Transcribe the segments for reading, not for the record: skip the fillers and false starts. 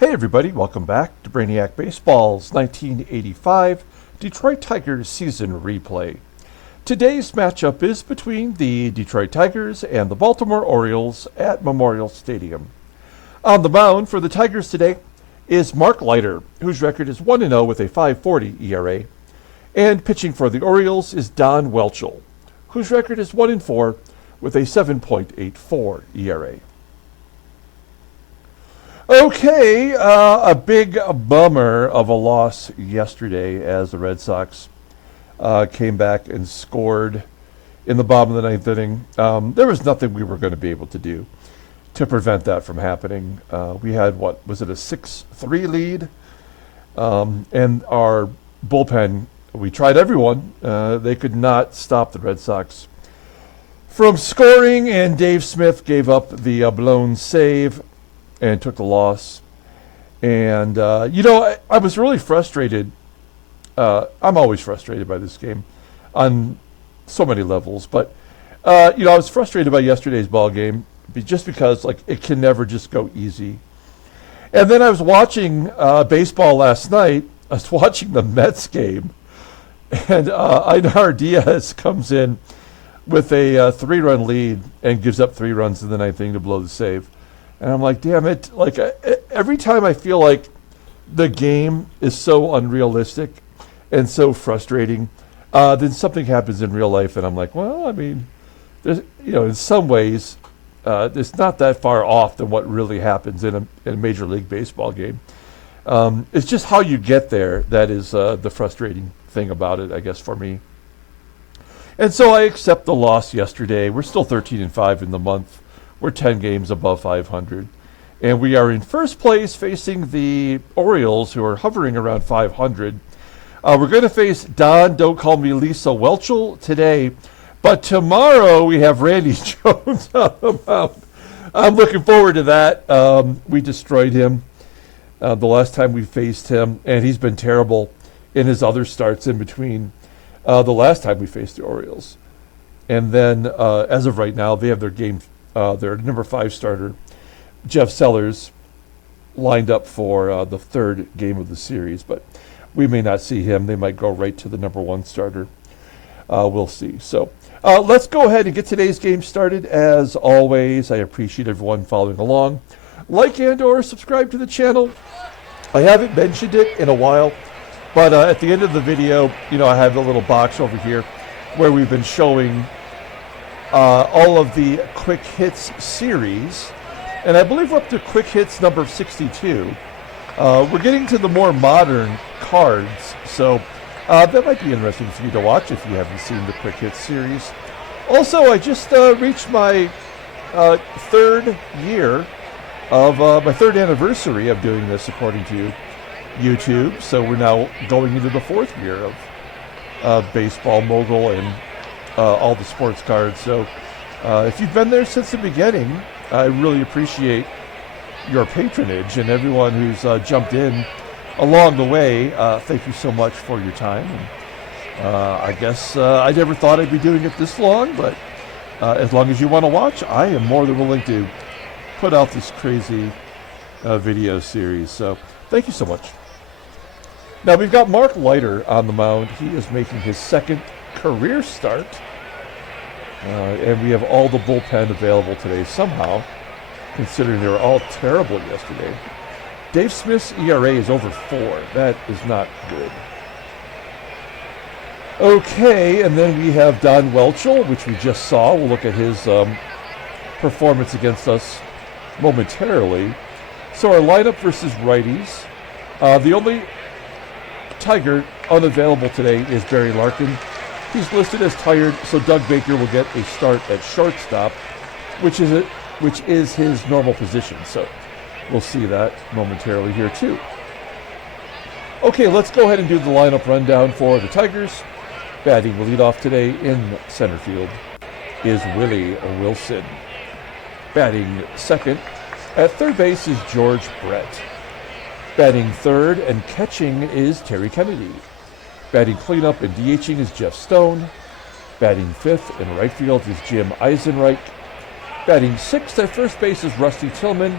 Hey everybody, welcome back to Brainiac Baseball's 1985 Detroit Tigers season replay. Today's matchup is between the Detroit Tigers and the Baltimore Orioles at Memorial Stadium. On the mound for the Tigers today is Mark Leiter, whose record is 1-0 with a 5.40 ERA. And pitching for the Orioles is Don Welchel, whose record is 1-4 with a 7.84 ERA. Okay, a big bummer of a loss yesterday as the Red Sox came back and scored in the bottom of the ninth inning. There was nothing we were going to be able to do to prevent that from happening. We had, what, was it a 6-3 lead? And our bullpen, we tried everyone. They could not stop the Red Sox from scoring, and Dave Smith gave up the blown save and took the loss. And, I was really frustrated. I'm always frustrated by this game on so many levels. But, I was frustrated by yesterday's ball game just because, it can never just go easy. And then I was watching baseball last night. I was watching the Mets game. And Einar Diaz comes in with a 3-run lead and gives up 3 runs in the ninth inning to blow the save. And I'm like, damn it. Every time I feel like the game is so unrealistic and so frustrating, then something happens in real life. And I'm like, well, I mean, there's, in some ways, it's not that far off than what really happens in a Major League Baseball game. It's just how you get there that is the frustrating thing about it, I guess, for me. And so I accept the loss yesterday. We're still 13-5 in the month. We're 10 games above 500. And we are in first place facing the Orioles, who are hovering around 500. We're going to face Don, don't call me Lisa, Welchel today. But tomorrow we have Randy Jones on the mound. I'm looking forward to that. We destroyed him the last time we faced him. And he's been terrible in his other starts in between the last time we faced the Orioles. And then, as of right now, they have their number 5 starter, Jeff Sellers, lined up for the 3rd game of the series. But we may not see him. They might go right to the number 1 starter. We'll see. So let's go ahead and get today's game started. As always, I appreciate everyone following along. Like and or subscribe to the channel. I haven't mentioned it in a while, but at the end of the video, I have a little box over here where we've been showing all of the quick hits series, and I believe we're up to quick hits number 62. We're getting to the more modern cards, so that might be interesting for you to watch if you haven't seen the quick hits series. Also, I just reached my 3rd year of my 3rd anniversary of doing this according to YouTube, so we're now going into the 4th year of Baseball Mogul and all the sports cards. So if you've been there since the beginning, I really appreciate your patronage, and everyone who's jumped in along the way. Thank you so much for your time. And, I guess I never thought I'd be doing it this long, but as long as you want to watch, I am more than willing to put out this crazy video series. So thank you so much. Now we've got Mark Leiter on the mound. He is making his 2nd career start. And we have all the bullpen available today somehow, considering they were all terrible yesterday. Dave Smith's ERA is over 4. That is not good. Okay, and then we have Don Welchel, which we just saw. We'll look at his performance against us momentarily. So our lineup versus righties. The only Tiger unavailable today is Barry Larkin. He's listed as tired, so Doug Baker will get a start at shortstop, which is his normal position. So we'll see that momentarily here too. Okay, let's go ahead and do the lineup rundown for the Tigers. Batting the leadoff today in center field is Willie Wilson. Batting second at third base is George Brett. Batting third and catching is Terry Kennedy. Batting cleanup and DHing is Jeff Stone. Batting fifth in right field is Jim EISENREICH. Batting sixth at first base is Rusty Tillman.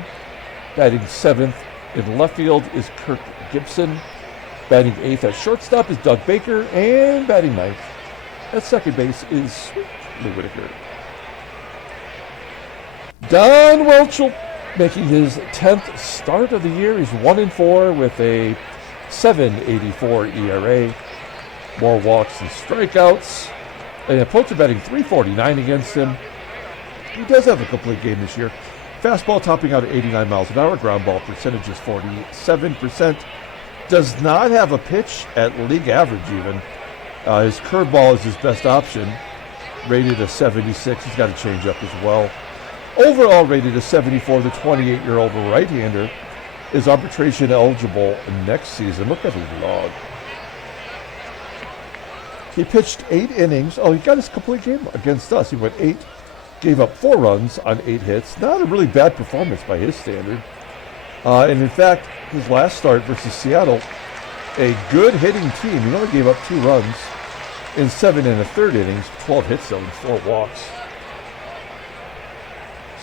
Batting seventh In left field is Kirk GIBSON. Batting 8th at shortstop is Doug Baker. And batting 9th at second base is WHITAKER. Don Welchel making his 10th start of the year. He's 1-4 with a 7.84 ERA. More walks than strikeouts. And opponents are batting .349 against him. He does have a complete game this year. Fastball topping out at 89 miles an hour. Ground ball percentage is 47%. Does not have a pitch at league average even. His curveball is his best option. Rated a 76. He's got a changeup as well. Overall rated a 74. The 28-year-old right-hander is arbitration eligible next season. Look at his log. He pitched 8 innings. Oh, he got his complete game against us. He went 8, gave up 4 runs on 8 hits. Not a really bad performance by his standard. And in fact, his last start versus Seattle, a good hitting team. He only gave up 2 runs in 7 1/3 innings, 12 hits though, and 4 walks.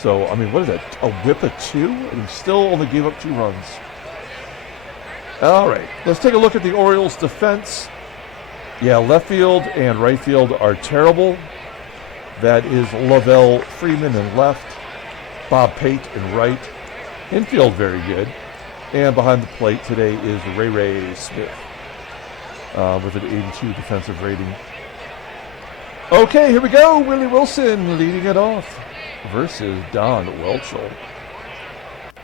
So, I mean, what is that? A whip of 2? And he still only gave up 2 runs. All right, let's take a look at the Orioles' defense. Yeah, left field and right field are terrible. That is LaVel, FREEMAN in left, Bob Pate in right. Infield very good. And behind the plate today is Ray Smith with an 82 defensive rating. Okay, here we go. Willie Wilson leading it off versus Don Welchel.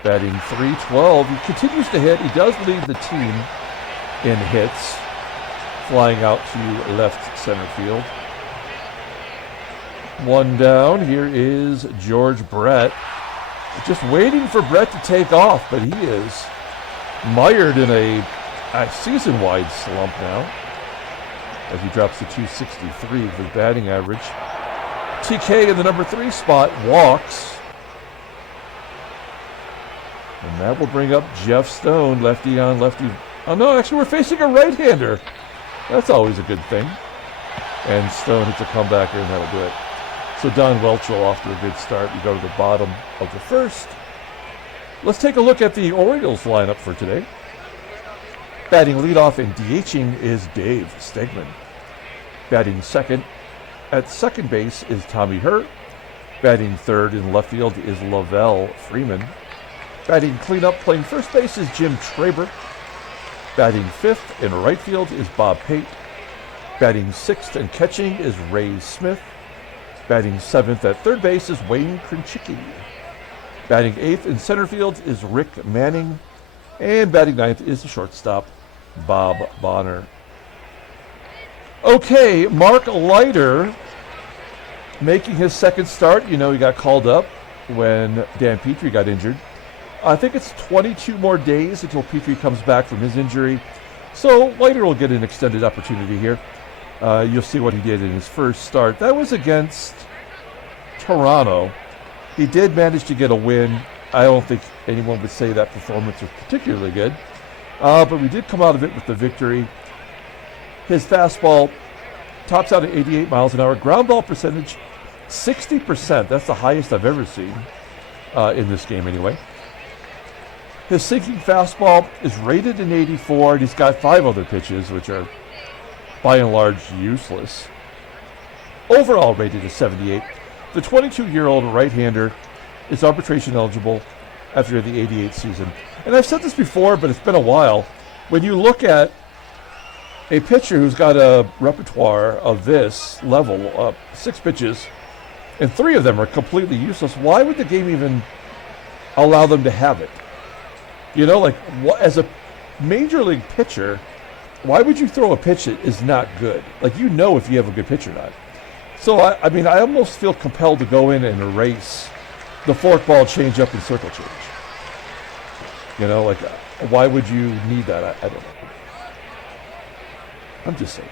Batting .312. He continues to hit. He does lead the team in hits, flying out to left center field. 1 down. Here is George Brett. Just waiting for Brett to take off, but he is mired in a season-wide slump now as he drops to 263 with his batting average. TK in the number 3 spot walks. And that will bring up Jeff Stone, lefty on lefty. Oh no, actually we're facing a right-hander. That's always a good thing. And Stone hits a comebacker and that'll do it. So Don Welchel off to a good start. We go to the bottom of the first. Let's take a look at the Orioles lineup for today. Batting leadoff and DHing is Dave Stegman. Batting second at second base is Tommy HERR. Batting third in left field is LaVel FREEMAN. Batting cleanup playing first base is Jim TRABER. Batting fifth in right field is Bob Pate. Batting sixth and catching is Ray Smith. Batting seventh at third base is Wayne KRENCHICKI. Batting eighth in center field is Rick Manning. And batting ninth is the shortstop, Bob Bonner. Okay, Mark Leiter making his second start. You know, he got called up when Dan Petrie got injured. I think it's 22 more days until Petrie comes back from his injury. So Leiter will get an extended opportunity here. You'll see what he did in his first start. That was against Toronto. He did manage to get a win. I don't think anyone would say that performance was particularly good. But we did come out of it with the victory. His fastball tops out at 88 miles an hour. Ground ball percentage, 60%. That's the highest I've ever seen in this game anyway. His sinking fastball is rated an 84, and he's got 5 other pitches, which are by and large useless. Overall rated a 78. The 22-year-old right-hander is arbitration eligible after the 88 season. And I've said this before, but it's been a while. When you look at a pitcher who's got a repertoire of this level, 6 pitches, and 3 of them are completely useless, why would the game even allow them to have it? You know, like, as a major league pitcher, why would you throw a pitch that is not good? Like, you know if you have a good pitch or not. So, I mean, I almost feel compelled to go in and erase the forkball, change up, and circle change. You know, like, why would you need that? I don't know. I'm just saying.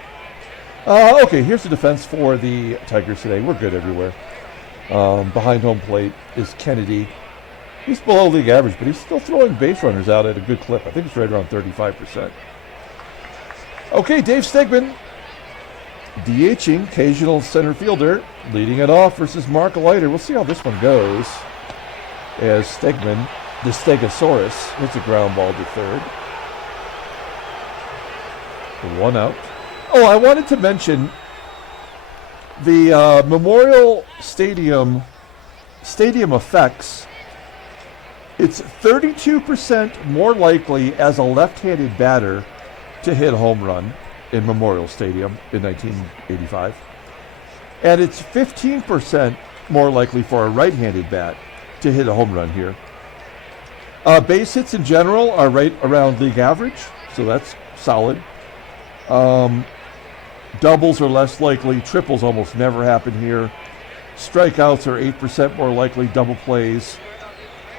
Okay, here's the defense for the Tigers today. We're good everywhere. Behind home plate is Kennedy. He's below league average, but he's still throwing base runners out at a good clip. I think it's right around 35%. Okay, Dave Stegman, DHing, occasional center fielder, leading it off versus Mark Leiter. We'll see how this one goes as Stegman The Stegosaurus hits a ground ball to third. 1 out. Oh, I wanted to mention the Memorial Stadium effects. It's 32% more likely as a left-handed batter to hit a home run in Memorial Stadium in 1985. And it's 15% more likely for a right-handed bat to hit a home run here. Base hits in general are right around league average, so that's solid. Doubles are less likely. Triples almost never happen here. Strikeouts are 8% more likely. Double plays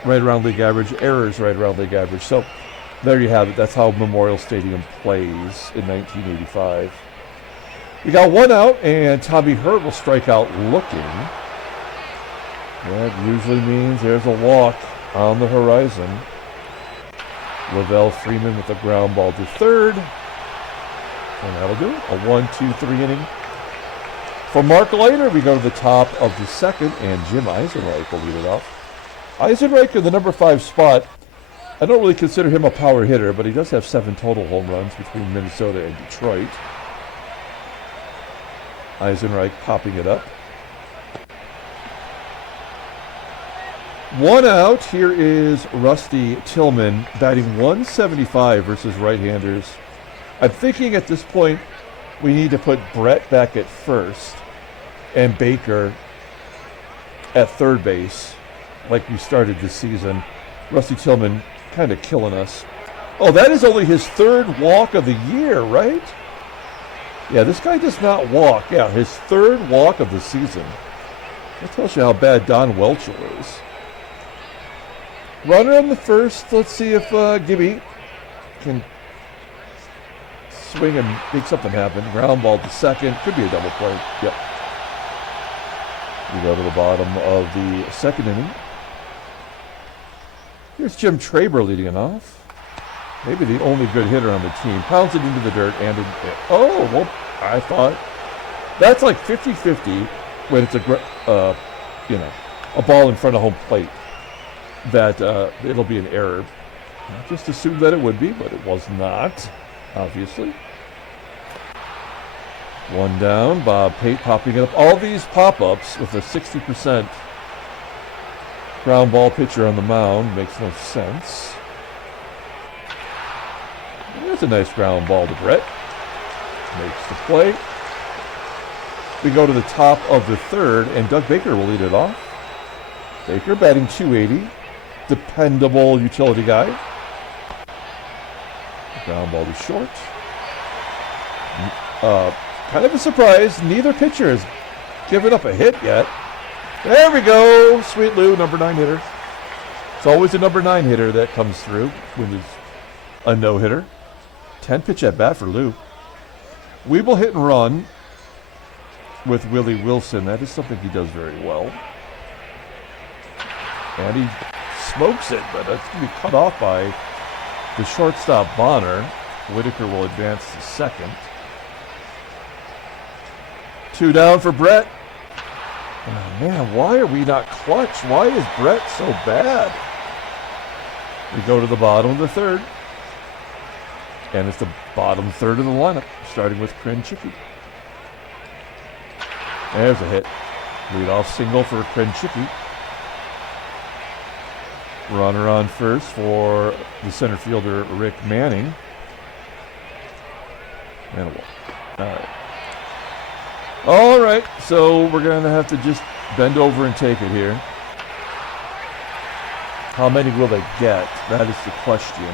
right around league average. Errors right around league average. So there you have it. That's how Memorial Stadium plays in 1985. We got 1 out, and Tommy HERR will strike out looking. That usually means there's a walk on the horizon. LaVel FREEMAN with a ground ball to third. And that'll do it. A 1-2-3 inning. For Mark Leiter, we go to the top of the second, and Jim EISENREICH will lead it off. EISENREICH in the number 5 spot. I don't really consider him a power hitter, but he does have 7 total home runs between Minnesota and Detroit. EISENREICH popping it up. 1 out. Here is Rusty Tillman batting .175 versus right-handers. I'm thinking at this point we need to put Brett back at first and Baker at third base like we started this season. Rusty Tillman kind of killing us. Oh, that is only his 3rd walk of the year, right? Yeah, this guy does not walk. Yeah, his 3rd walk of the season. That tells you how bad Don Welchel is. Runner on the first. Let's see if Gibby can swing and make something happen. Ground ball to second. Could be a double play. Yep. We go to the bottom of the second inning. Here's Jim TRABER leading it off. Maybe the only good hitter on the team. Pounds it into the dirt and oh, well, I thought that's like 50-50 when it's a ball in front of home plate. That it'll be an error. I just assumed that it would be, but it was not, obviously. 1 down. Bob Pate popping it up. All these pop-ups with a 60% ground ball pitcher on the mound makes no sense. That's a nice ground ball to Brett. Makes the play. We go to the top of the third, and Doug Baker will lead it off. Baker batting .280. Dependable utility guy. Ground ball to short. Kind of a surprise. Neither pitcher has given up a hit yet. There we go. Sweet Lou, number 9 hitter. It's always a number 9 hitter that comes through when there's a no-hitter. 10 pitch at bat for Lou. We will hit and run with Willie Wilson. That is something he does very well. And he smokes it, but that's going to be cut off by the shortstop Bonner. Whitaker will advance to second. 2 down for Brett. Oh, man, why are we not clutch? Why is Brett so bad? We go to the bottom of the third. And it's the bottom third of the lineup, starting with KRENCHICKI. There's a hit. Leadoff single for KRENCHICKI. Runner on first for the center fielder, Rick Manning. And a walk. All right. All right, so we're going to have to just bend over and take it here. How many will they get? That is the question.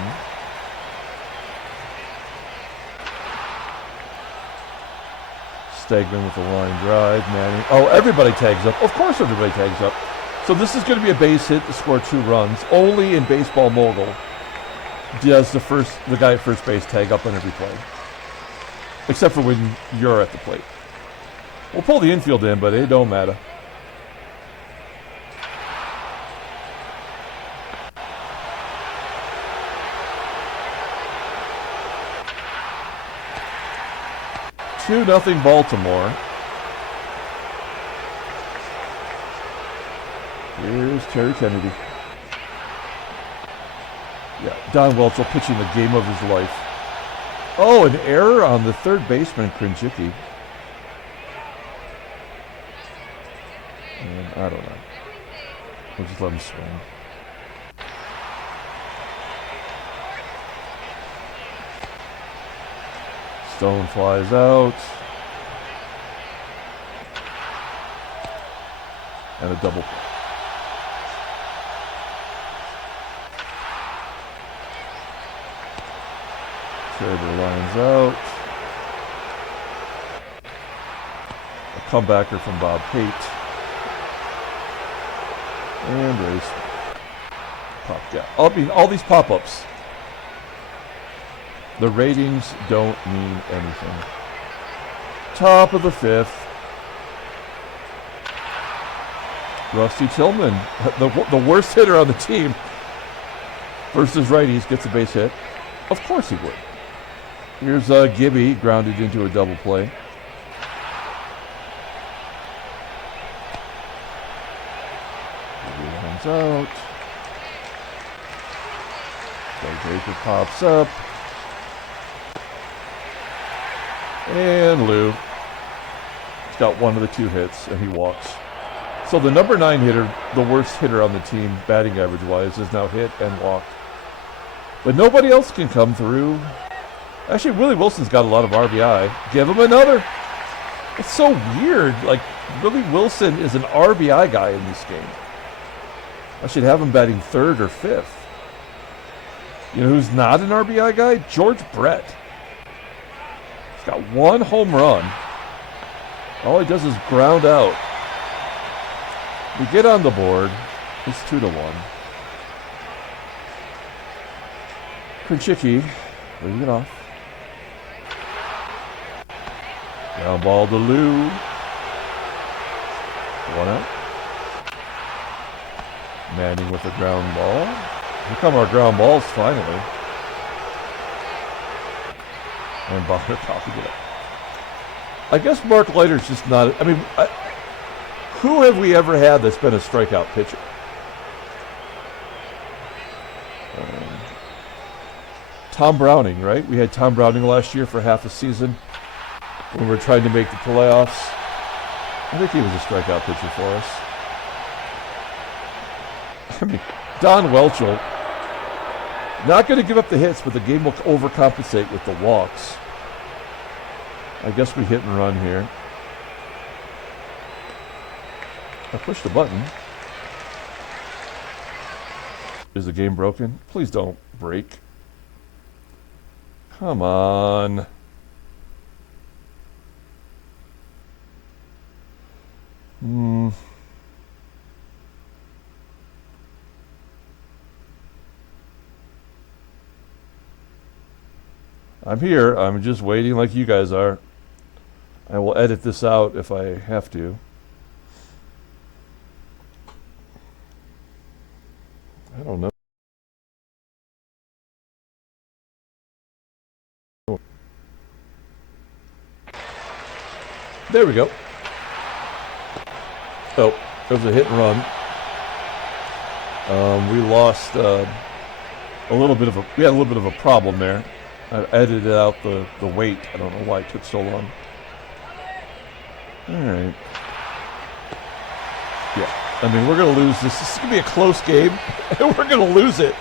Stegman with a line drive. Manning. Oh, everybody tags up. Of course everybody tags up. So this is going to be a base hit to score 2 runs. Only in Baseball Mogul does the guy at first base tag up on every play. Except for when you're at the plate. We'll pull the infield in, but it don't matter. Two nothing Baltimore. Here's Terry Kennedy. Don Welchel pitching the game of his life. Oh, an error on the third baseman, KRENCHICKI. And I don't know. We'll just let him swing. Stone flies out. And a double play. TRABER lines out. A comebacker from Bob Pate. And race. Pop gap. I mean, all these pop-ups. The ratings don't mean anything. Top of the fifth. Rusty Tillman, the worst hitter on the team, versus righties, gets a base hit. Of course he would. Here's Gibby grounded into a double play. Gibby lines out. Draper pops up. And Lou. He's got one of the two hits, and he walks. So the number 9 hitter, the worst hitter on the team, batting average-wise, is now hit and walked. But nobody else can come through. Actually, Willie Wilson's got a lot of RBI. Give him another. It's so weird. Like, Willie Wilson is an RBI guy in this game. I should have him batting 3rd or 5th. You know who's not an RBI guy? George Brett. He's got 1 home run. All he does is ground out. We get on the board. It's 2-1. KRENCHICKI leading it off. Ground ball to Lou. 1 out. Manning with the ground ball. Here come our ground balls finally. And Bauer copied it up. I guess Mark Leiter's just not. I mean, who have we ever had that's been a strikeout pitcher? Tom Browning, right? We had Tom Browning last year for half a season when we were trying to make the playoffs. I think he was a strikeout pitcher for us. I mean, Don Welchel, not going to give up the hits, but the game will overcompensate with the walks. I guess we hit and run here. I pushed the button. Is the game broken? Please don't break. Come on. I'm here. I'm just waiting like you guys are. I will edit this out if I have to. I don't know. There we go. Oh, there was a hit and run. We lost a little bit of a. We had a little bit of a problem there. I edited out the wait. I don't know why it took so long. All right. Yeah. I mean, we're going to lose this. This is going to be a close game, and we're going to lose it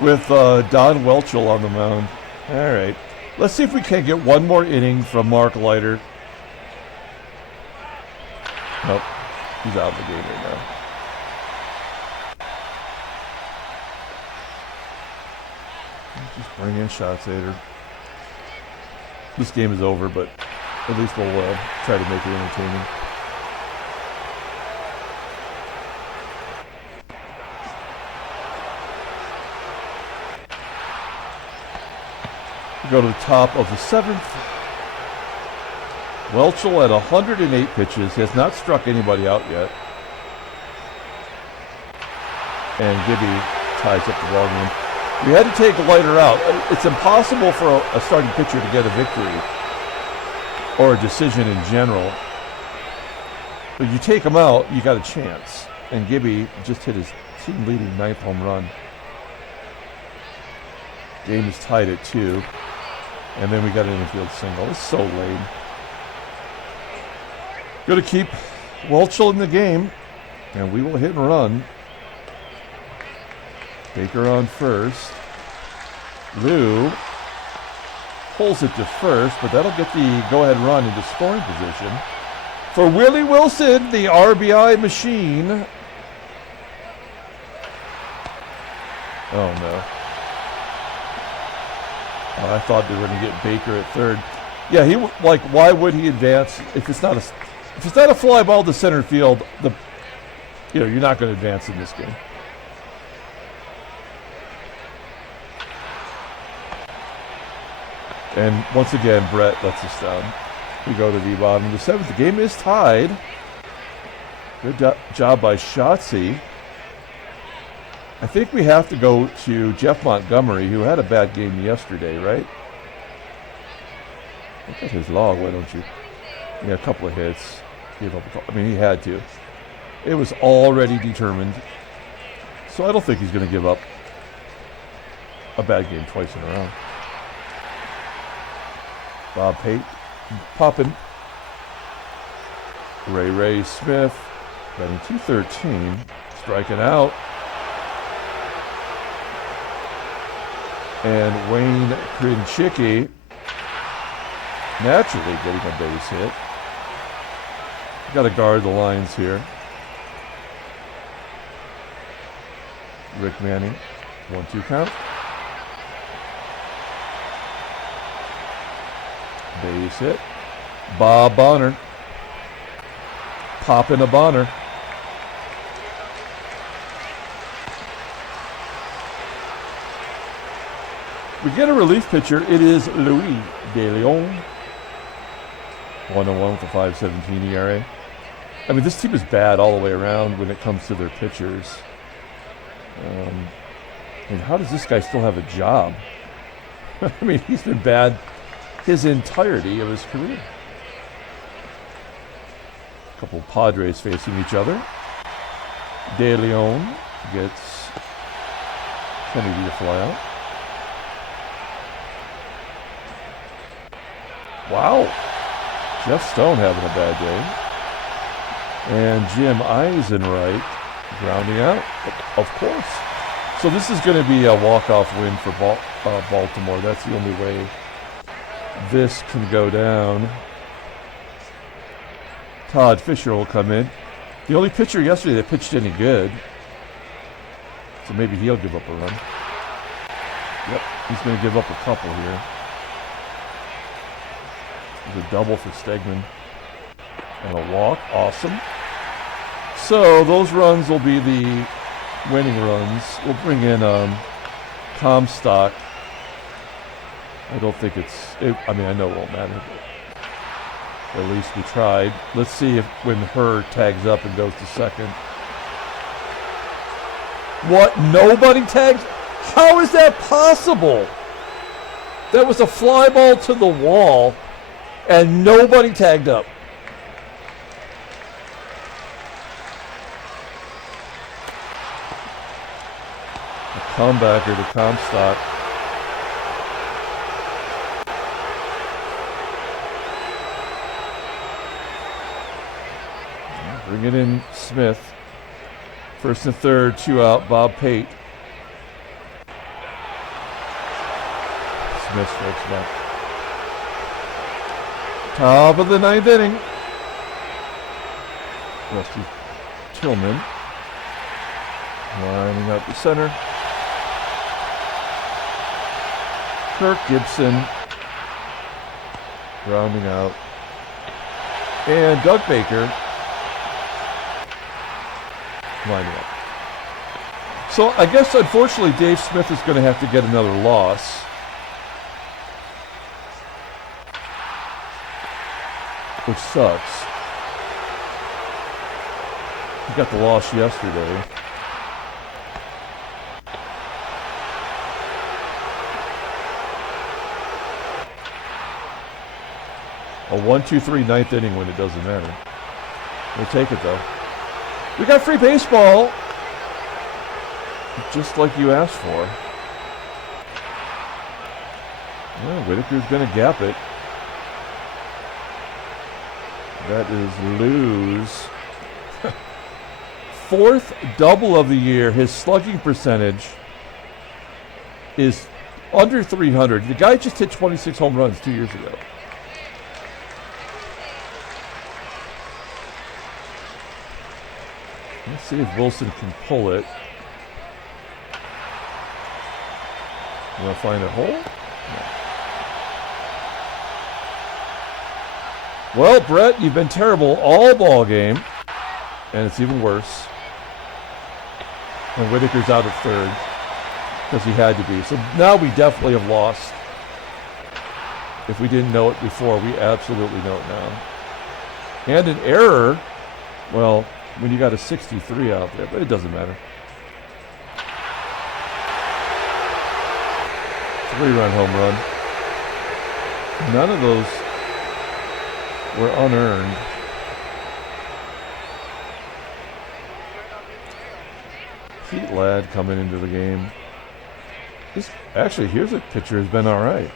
with Don Welchel on the mound. All right. Let's see if we can get one more inning from Mark Leiter. Nope. He's out of the game right now. Just bring in shots later. This game is over, but at least we'll try to make it entertaining. We go to the top of the 7th. Welchel at 108 pitches. He has not struck anybody out yet. And Gibby ties up the ball game. We had to take Leiter out. It's impossible for a starting pitcher to get a victory or a decision in general. But you take him out, you got a chance. And Gibby just hit his team-leading 9th home run. Game is tied at 2. And then we got an infield single. It's so lame. Going to keep Welchel in the game. And we will hit and run. Baker on first. Lou pulls it to first, but that'll get the go-ahead run into scoring position. For Willie Wilson, the RBI machine. Oh, no. I thought they were going to get Baker at third. Yeah, why would he advance if it's not a fly ball to center field? You're not going to advance in this game. And once again, Brett lets us down. We go to the bottom of the 7th. The game is tied. Good job by Shotzi. I think we have to go to Jeff Montgomery, who had a bad game yesterday, right? Look at his log, why don't you? Yeah, a couple of hits. He had to. It was already determined. So I don't think he's going to give up a bad game twice in a row. Bob Pate popping. Ray Smith batting .213, striking out. And Wayne KRENCHICKI naturally getting a base hit. Got to guard the lines here. Rick Manning, 1-2 count. Base hit. Bob Bonner. Popping a Bonner. We get a relief pitcher. It is Louis De Leon. 1-1 with a 5.17 ERA. I mean, this team is bad all the way around when it comes to their pitchers. And how does this guy still have a job? I mean, he's been bad his entirety of his career. A couple of Padres facing each other. De Leon gets Kennedy to fly out. Wow. Jeff Stone having a bad day. And Jim EISENREICH grounding out, of course. So this is going to be a walk-off win for Baltimore. That's the only way this can go down. Todd Fisher will come in. The only pitcher yesterday that pitched any good. So maybe he'll give up a run. Yep, he's going to give up a couple here. There's a double for Stegman. And a walk. Awesome. So those runs will be the winning runs. We'll bring in Comstock. I don't think I know it won't matter, but at least we tried. Let's see if when HERR tags up and goes to second. What? Nobody tags? How is that possible? That was a fly ball to the wall, and nobody tagged up. A comebacker to Comstock. Bring it in, Smith. First and third, 2 out, Bob Pate. Smith strikes him out. Top of the 9th inning. Rusty Tillman lining up the center. Kirk GIBSON rounding out. And Doug Baker lining up. So I guess unfortunately Dave Smith is going to have to get another loss. Which sucks. He got the loss yesterday. A 1-2-3 9th inning when it doesn't matter. We'll take it though. We got free baseball, just like you asked for. Well, Whitaker's going to gap it. That is lose. Fourth double of the year. His slugging percentage is under 300. The guy just hit 26 home runs 2 years ago. Let's see if Wilson can pull it. You want to find a hole? No. Well, Brett, you've been terrible all ball game, and it's even worse. And Whitaker's out at third because he had to be. So now we definitely have lost. If we didn't know it before, we absolutely know it now. And an error, well, when you got a 63 out there, but it doesn't matter. 3-run home run. None of those were unearned. Pete Ladd coming into the game. Actually, here's a pitcher who's been all right.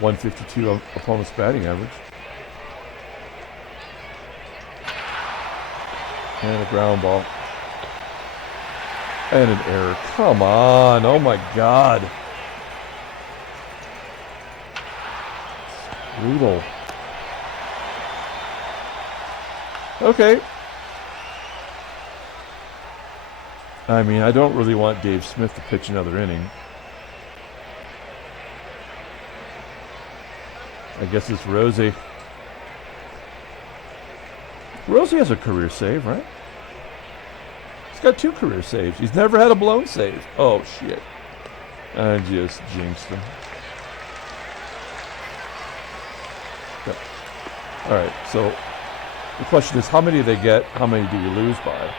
152 opponent's batting average. And a ground ball. And an error. Come on. Oh, my God. Brutal. Okay. I mean, I don't really want Dave Smith to pitch another inning. I guess it's Rosie. Rosie has a career save, right? He's got 2 career saves. He's never had a blown save. Oh, shit. I just jinxed him. Okay. All right, so the question is, how many do they get? How many do you lose by?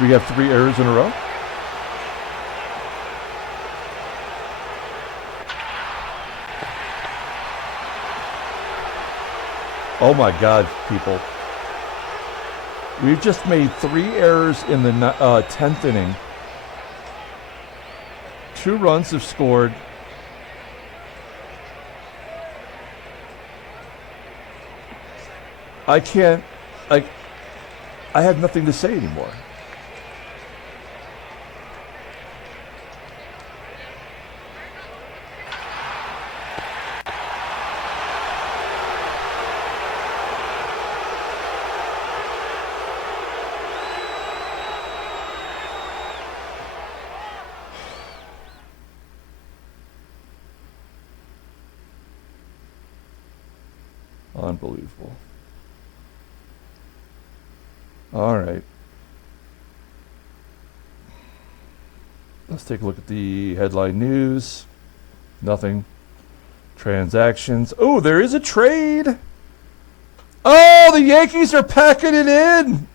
We have 3 errors in a row. Oh my God, people. We've just made 3 errors in the 10th inning. 2 runs have scored. I can't, I have nothing to say anymore. Unbelievable. All right. Let's take a look at the headline news. Nothing. Transactions. Oh, there is a trade. Oh, the Yankees are packing it in.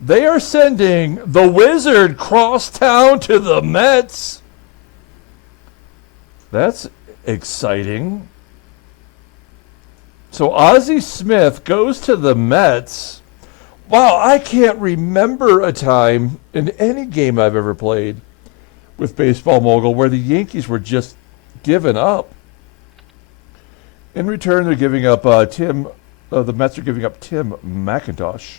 They are sending the Wizard cross town to the Mets. That's exciting. So Ozzie Smith goes to the Mets. Wow, I can't remember a time in any game I've ever played with Baseball Mogul where the Yankees were just given up. In return, they're giving up the Mets are giving up Tim McIntosh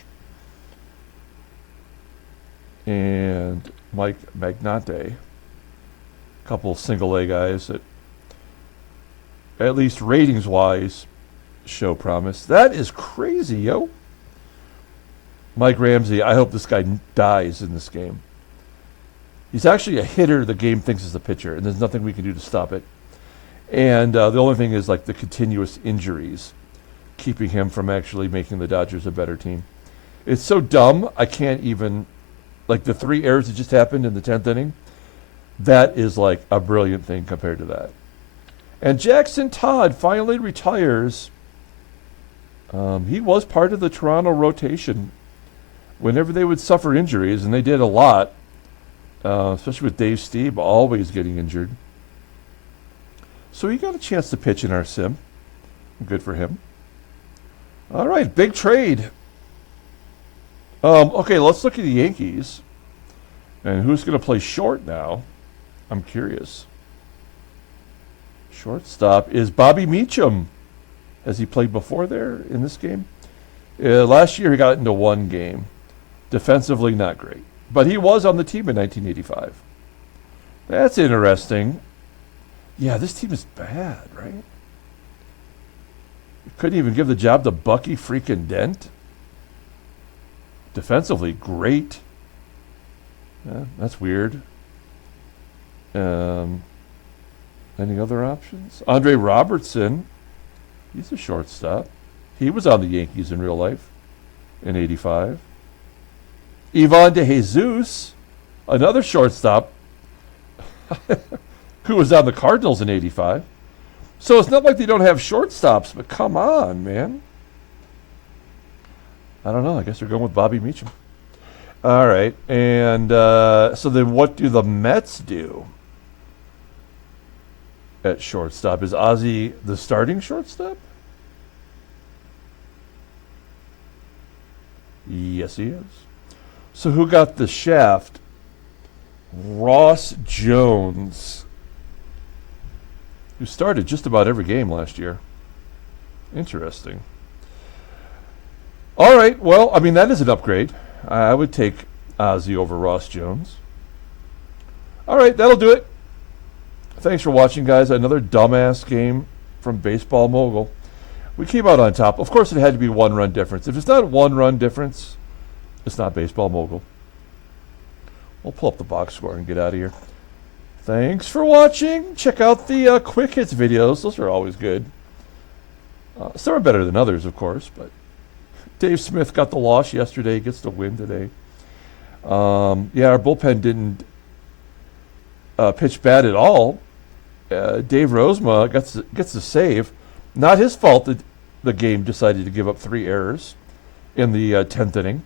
and Mike Magnante. A couple single A guys that, at least ratings-wise, show promise. That is crazy, yo. Mike Ramsey, I hope this guy dies in this game. He's actually a hitter the game thinks is a pitcher, and there's nothing we can do to stop it. And the only thing is like the continuous injuries keeping him from actually making the Dodgers a better team. It's so dumb, I can't even, like the 3 errors that just happened in the 10th inning, that is like a brilliant thing compared to that. And Jackson Todd finally retires. He was part of the Toronto rotation whenever they would suffer injuries, and they did a lot, especially with Dave Stieb always getting injured. So he got a chance to pitch in our sim. Good for him. All right, big trade. Okay, let's look at the Yankees. And who's going to play short now? I'm curious. Shortstop is Bobby Meacham. Has he played before there in this game? Last year he got into one game. Defensively, not great. But he was on the team in 1985. That's interesting. Yeah, this team is bad, right? Couldn't even give the job to Bucky freaking Dent. Defensively, great. Yeah, that's weird. Any other options? Andre Robertson. He's a shortstop. He was on the Yankees in real life in 85. Ivan De Jesus, another shortstop, who was on the Cardinals in 85. So it's not like they don't have shortstops, but come on, man. I don't know. I guess they're going with Bobby Meacham. All right. And so then what do the Mets do at shortstop? Is Ozzie the starting shortstop? Yes, he is. So who got the shaft? Ross Jones, who started just about every game last year. Interesting. All right, well, I mean, that is an upgrade. I would take Ozzie over Ross Jones. All right, that'll do it. Thanks for watching, guys. Another dumbass game from Baseball Mogul. We came out on top. Of course, it had to be one-run difference. If it's not one-run difference, it's not Baseball Mogul. We'll pull up the box score and get out of here. Thanks for watching. Check out the quick hits videos. Those are always good. Some are better than others, of course, but Dave Smith got the loss yesterday, gets the win today. Yeah, our bullpen didn't pitch bad at all. Dave Rozema gets the save. Not his fault that the game decided to give up 3 errors in the 10th inning.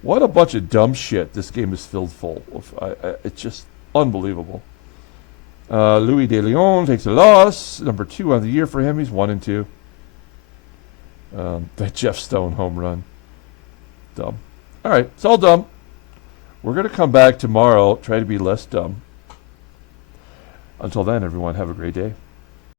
What a bunch of dumb shit this game is filled full of. It's just unbelievable. Louis De Leon takes a loss. Number 2 on the year for him. He's 1-2. That Jeff Stone home run. Dumb. All right, it's all dumb. We're going to come back tomorrow, try to be less dumb. Until then, everyone, have a great day.